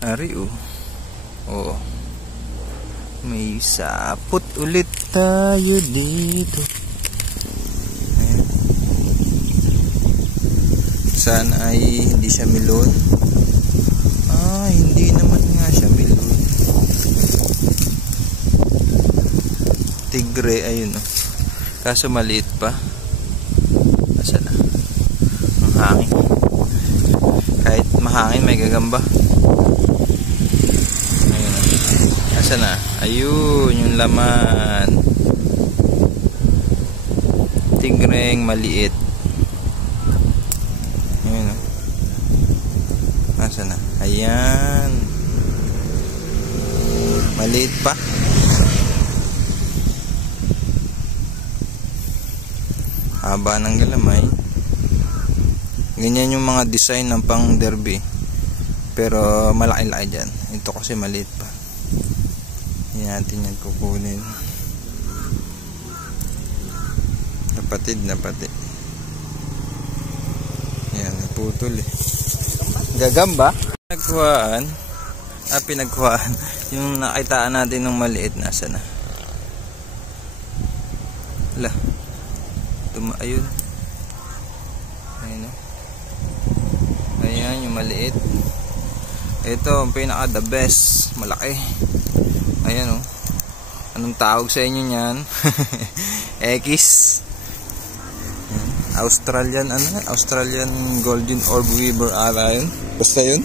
Ari oh. Oh. May sapot ulit tayo dito. Ayan. Sana ay hindi siya milon. Hindi naman nga siya milon. Tigre, ayun oh. Kaso maliit pa. Asa na? Ang hangin. Kahit mahangin may gagamba. Asa na? Ayun, yung laman. Tigreng maliit. Ayun o. Asa na? Ayan. Maliit pa. Haba ng galamay. Ganyan yung mga design ng pang derby. Pero malaki-laki dyan. Ito kasi maliit pa. Hindi natin yan kukunin. Napatid. Yan, naputol eh. Gagamba? Pinagkuhaan. Yung nakitaan natin ng maliit, nasa na? Ala. Ayun. Ayun o. Ayan, yung maliit. Ito, ang pinaka the best. Malaki. Ayan o. Anong tawag sa inyo nyan? X. Australian Golden Orb Weaver ata yun. Basta yun.